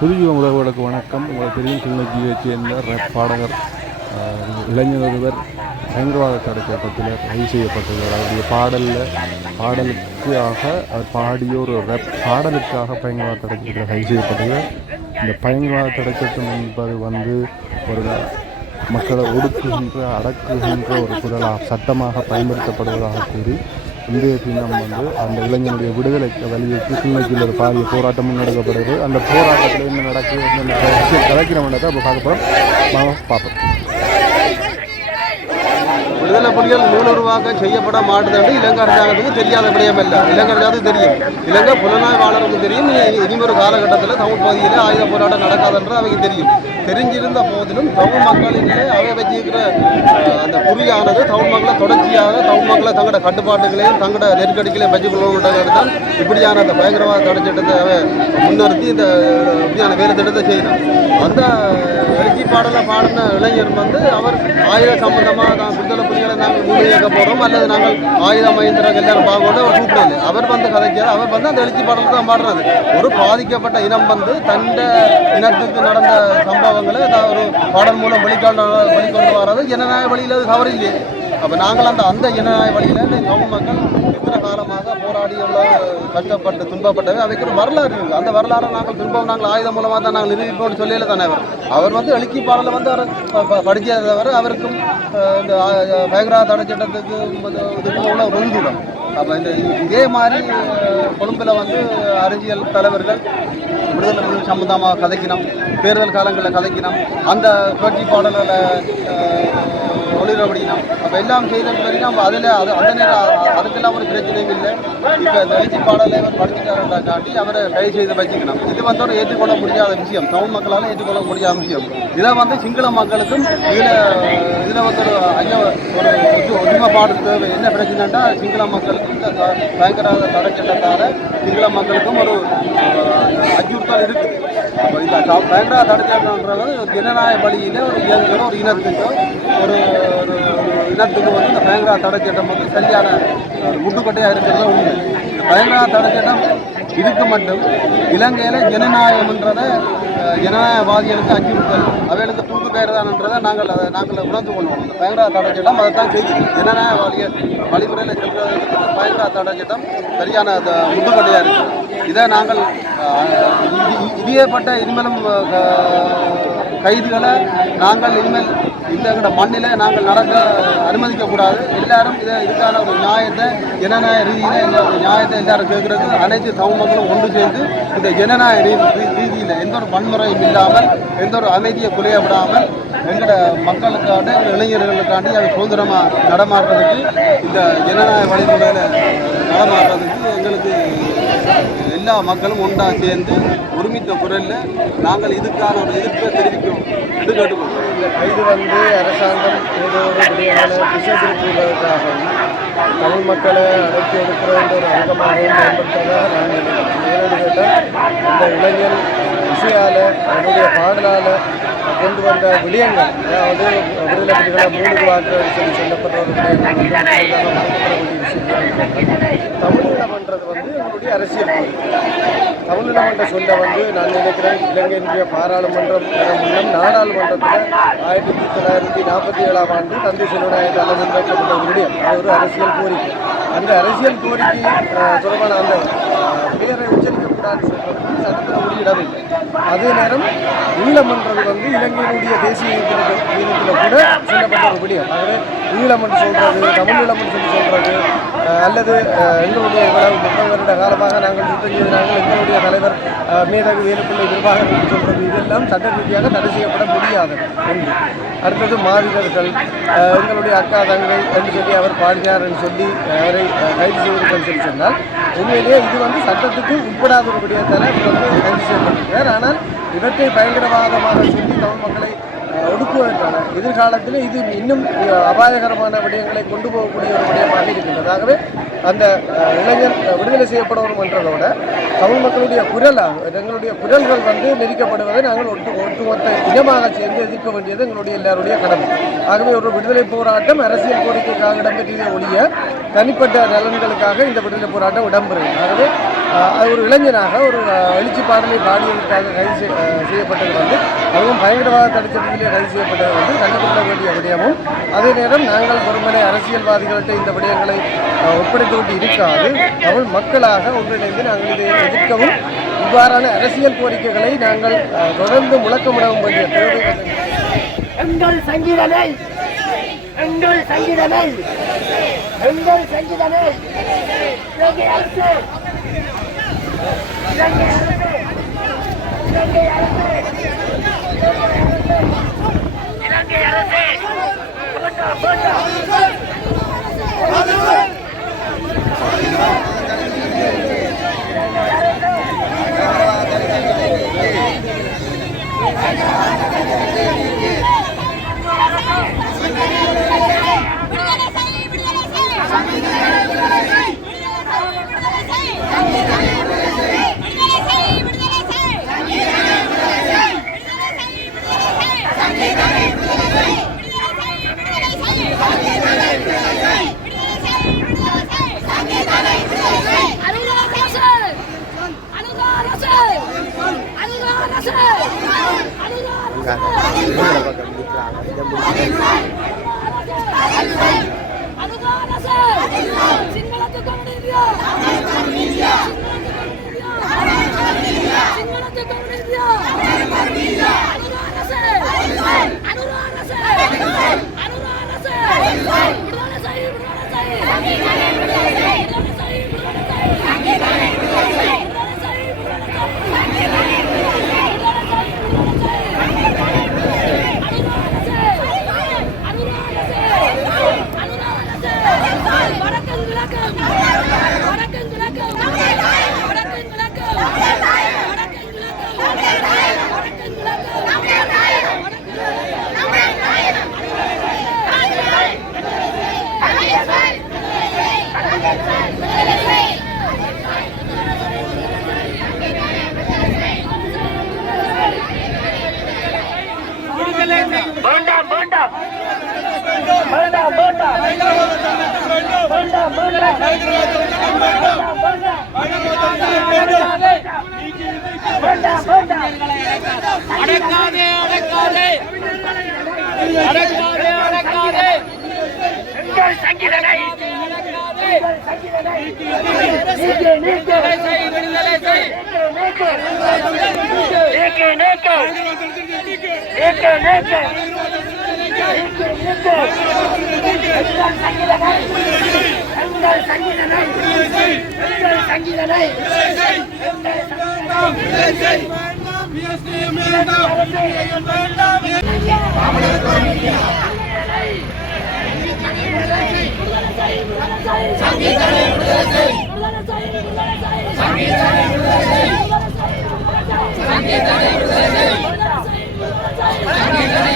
புதிய உறவுகளுக்கு வணக்கம். உங்களுக்கு தெரியும், கிளிநொச்சியைச் சேர்ந்த ரேப் பாடகர் இளைஞர் ஒருவர் பயங்கரவாத தடை சட்டத்தில் கைது செய்யப்பட்டுள்ளார். அவருடைய பாடலுக்காக அவர் பாடிய ஒரு ரேப் பாடலுக்காக பயங்கரவாத தடை சட்டத்தில் கைது செய்யப்பட்டுள்ளார். இந்த பயங்கரவாத தடை சட்டம் என்பது ஒரு மக்களை ஒடுக்குகின்ற அடக்குகின்ற ஒரு சட்டமாக பயன்படுத்தப்படுவதாக கூறி இன்றைய தினம் அந்த இளைஞனுடைய விடுதலைக்கு வலியுறுத்தி கிளிநொச்சியில் ஒரு பாரிய போராட்டம் முன்னெடுக்கப்படுது. அந்த போராட்டத்தில் என்ன நடக்குது, என்ன கலைக்கிறவன்றதை அப்போ பார்க்க போகிறோம். பார்ப்போம். விடுதலை புலிகள் நூலுருவாக்க செய்யப்பட மாட்டுது என்று இலங்கை அரசாங்கத்துக்கு தெரியாத விடயம் இல்லை. இலங்கை அரசாங்கத்துக்கு தெரியும், இலங்கை புலனாய்வாளருக்கு தெரியும். இனி ஒரு காலகட்டத்தில் தமிழ் பகுதியில் ஆயுத போராட்டம் நடக்காதுன்ற அவைக்கு தெரியும். தெரிஞ்சிருந்த போதிலும் தமிழ் மக்களிலே அவை வச்சிருக்கிற அந்த குறியானது தமிழ் மக்களை தொடர்ச்சியாக தமிழ் மக்களை தங்களோட கட்டுப்பாட்டுகளையும் தங்களோட நெருக்கடிகளையும் வச்சுக்கொள்ளும் தான் இப்படியான அந்த பயங்கரவாத தடை சட்டத்தை அவை முன்னிறுத்தி இந்த இப்படியான வேலை திட்டத்தை செய்யணும். அந்த எழுச்சி பாடின இளைஞர் அவர் ஆயுத சம்பந்தமாக விடுதலை புலிகளை நாங்கள் முன்னியக்க போகிறோம் அல்லது நாங்கள் ஆயுதம் மகேந்திரன் எல்லாரும் பார்க்கணும் அவர் கூப்பிடல. அவர் கதைச்சார். அவர் அந்த எழுச்சி பாடல் தான் பாடுறது. ஒரு பாதிக்கப்பட்ட இனம் தண்ட இனத்துக்கு நடந்த சம்பவங்களை ஒரு பாடல் மூலம் வெளிக்கொண்டு வர்றது ஜனநாயக வழியில் அது தவறில்லையே. அப்போ நாங்கள் அந்த ஜனநாயக வழியில் தமிழ் மக்கள் இத்தனை காலமாக போராடி கஷ்டப்பட்டு துன்பப்பட்டவை அவைக்கு ஒரு வரலாறு இருக்குது. அந்த வரலாறை நாங்கள் ஆயுதம் மூலமாக தான் நாங்கள் நிரூபிப்போம்னு சொல்லல தானே. அவர் எழுச்சி பாடலை படித்ததை தவிர அவருக்கும் இந்த பயங்கரவாத தடை சட்டத்துக்கு உள்ள ஒழுங்குடன். அப்போ இதே மாதிரி கொழும்பில் அரசியல் தலைவர்கள் விடுதலை புலிகள் சம்பந்தமாக கதைக்கணும், தேர்தல் காலங்களில் கதைக்கணும், அந்த புரட்சி பாடல்களை ஒளிரபடிக்கணும். அப்போ எல்லாம் செய்த நம்ம அதில் அந்த நேரம் அதுக்கெல்லாம் ஒரு பிரச்சனையும் இல்லை. இப்போ இந்த எழுச்சி பாடலை படிச்சுட்டாருக்காண்டி அவரை கைது செய்து வச்சுக்கணும். இது ஒரு ஏற்றுக்கொள்ள முடியாத விஷயம், தமிழ் மக்களால் ஏற்றுக்கொள்ள முடியாத விஷயம். இதை சிங்கள மக்களுக்கும் இதில் ஒரு ஒருமைப்பாடு தேவை. என்ன பிரச்சனைன்னா சிங்கள மக்களுக்கும் இந்த பயங்கரவாத தடை சட்டத்தால் சிங்கள மக்களுக்கும் ஒரு அச்சுறுத்தல் இருக்குது. அப்போ இந்த பயங்கரவாத தடை சட்டம்ன்றது ஜனநாயக வழியில் ஒரு இயங்குகிற ஒரு இனத்துக்கு ஒரு இனத்துக்கு இந்த பயங்கரவாத தடை சட்டம் சரியான முட்டுக்கட்டையாக இருக்கிறது உண்டு. பயங்கரவாத தடை சட்டம் இதுக்கு மட்டும் இலங்கையில் ஜனநாயகம்ன்றதை ஜனநாயகவாதிகளுக்கு அச்சுறுத்தல் அவைகளுக்கு தூக்கு கயிறுதான்ன்றதை நாங்கள் உணர்ந்து கொள்வோம். இந்த பயங்கரவாத தடை சட்டம் அதை தான் செய்யுது. ஜனநாயகவாதிகள் வழிமுறையில் செல்வதற்கு பயங்கரவாத தடை சட்டம் சரியான அந்த முட்டுக்கட்டையாக இருக்குது. இதை நாங்கள் இதேப்பட்ட இனிமேலும் கைதுகளை நாங்கள் இனிமேல் இந்த மண்ணில் நாங்கள் நடக்க அனுமதிக்கக்கூடாது. எல்லாரும் இதுக்கான ஒரு நியாயத்தை ஜனநாயக ரீதியில் இந்த நியாயத்தை எல்லாரும் கேட்கறது அனைத்து தமிழ் மக்களும் ஒன்று சேர்ந்து இந்த ஜனநாயக ரீதியில் எந்த ஒரு வன்முறையும் இல்லாமல் எந்த ஒரு அமைதியை குறையப்படாமல் எங்களோட மக்களுக்காண்டி இளைஞர்களுக்காண்டி அது சுதந்திரமாக நடமாடுறதுக்கு இந்த ஜனநாயக வழிமுறையில் நடமாடுறதுக்கு எங்களுக்கு எல்லா மக்களும் ஒன்றாக சேர்ந்து ஒருமித்த குரலில் நாங்கள் இதுக்கான ஒரு எதிர்ப்பை தெரிவிக்கிறோம் என்று கேட்டுக்கொள்கிறோம். இந்த கைது அரசாங்கம் ஏதோ ஒரு விடயங்களை திசை திருப்புவதற்காகவும் தமிழ் மக்களை அடக்கி எடுக்கிற ஒரு அங்கமாகவும் பயன்படுத்துவதாக நாங்கள் நேரடி கேட்டால் இந்த இளைஞர் இசையால் அவருடைய பாடலால் கொண்டு வந்த விடயங்கள், அதாவது விடுதலை புலிகளை 3 வாக்குகள் சொல்லப்பட்ட ஒரு விடயங்கள் மறக்கப்படக்கூடிய விஷயங்கள். தமிழீழம்ன்றது எங்களுடைய அரசியல் கோரிக்கை. தமிழீழம்ன்ற சொல்ல நான் நினைக்கிறேன் இலங்கையினுடைய பாராளுமன்றம் முன்னம் நாடாளுமன்றத்தில் 1947ஆம் ஆண்டு தந்தை செல்வநாயகத்தால் முன்வைக்கப்பட்ட ஒரு விடயம். அது ஒரு அரசியல் கோரிக்கை. அந்த அரசியல் கோரிக்கை தொடர்பான அந்த பெயரை உச்சரிக்கக்கூடாது சொல்வது சட்டத்தில் ஒரு இடமில்லை. அதே நேரம் ஈழம்ன்றது இலங்கையினுடைய தேசிய இனத்தில் கூட சொல்லப்பட்ட ஒரு விடயம். ஆகவே ஈழம் என்று சொல்கிறது, தமிழீழம் என்று சொல்கிறது, அல்லது எங்களுடைய 30 வருட காலமாக நாங்கள் யுத்தம் செய்தார்கள் எங்களுடைய தலைவர் மேதகு வேலுப்பிள்ளை நிர்வாகம் என்று சொல்கிறது, இதெல்லாம் சட்ட ரீதியாக தடை செய்யப்பட முடியாது ஒன்று. அடுத்தது மாவீரர்கள், எங்களுடைய அக்கா தங்கை என்று சொல்லி அவர் பாடினார் என்று சொல்லி அவரை கைது செய்வதற்கு சொல்லி சொன்னால் உண்மையிலேயே இது சட்டத்துக்கு உட்படாத ஒரு விடயத்தால் அவர் கைது செய்யப்பட்டிருக்கிறார். ஆனால் இவற்றை பயங்கரவாதமாக சொல்லி தமிழ் மக்களை ஒடுக்குவதற்கான எதிர்காலத்தில் இது இன்னும் அபாயகரமான விடயங்களை கொண்டு போகக்கூடிய ஒரு விடயமாக இருக்கின்றது. ஆகவே அந்த இளைஞர் விடுதலை செய்யப்படணும் என்றதோட தமிழ் மக்களுடைய குரலாக எங்களுடைய குரல்கள் நெரிக்கப்படுவதை நாங்கள் ஒட்டுமொத்த இனமாக சேர்ந்து எதிர்க்க வேண்டியது எங்களுடைய எல்லாருடைய கடமை. ஆகவே ஒரு விடுதலை போராட்டம் அரசியல் கோரிக்கைக்காக இடம்பெற்றதை ஒழிய தனிப்பட்ட நலன்களுக்காக இந்த விடுதலை போராட்டம் இடம்பெறுகிறது. ஆகவே அது ஒரு இளைஞனாக ஒரு எழுச்சி பாடலை பாடியதற்காக கைது செய்யப்பட்டது வந்து அதுவும் பயங்கரவாத தடுச்சட்டத்திலே கைது செய்யப்பட்டது வந்து கண்டிக்கப்பட வேண்டிய விடயமும் அதே நேரம் நாங்கள் ஒருமனை அரசியல்வாதிகள்கிட்ட இந்த விடயங்களை ஒப்படைத்து விட்டு இருக்காது தமிழ் மக்களாக ஒன்றிணைந்து நாங்கள் இதை எதிர்க்கவும் இவ்வாறான அரசியல் கோரிக்கைகளை நாங்கள் தொடர்ந்து முழக்கமிடவும் வேண்டிய தேவை எங்கள் சங்கீதனை எங்கள் சங்கீதனை எங்கள் சங்கீதனை இலங்கை அரசு இலங்கை அரசு இலங்கை அரசு இலங்கை அரசு அடக்காதே அடக்காதே அடக்காதே அடக்காதே எங்கள் சங்கீதனை எங்கள் சங்கீதனை விடுதலை செய் விடுதலை செய் நீக்கு நீக்கு நீக்கு நீக்கு எங்கள் சங்கீதனை எங்கள் சங்கீதனை எங்கள் சங்கீதனை சங்கீதனை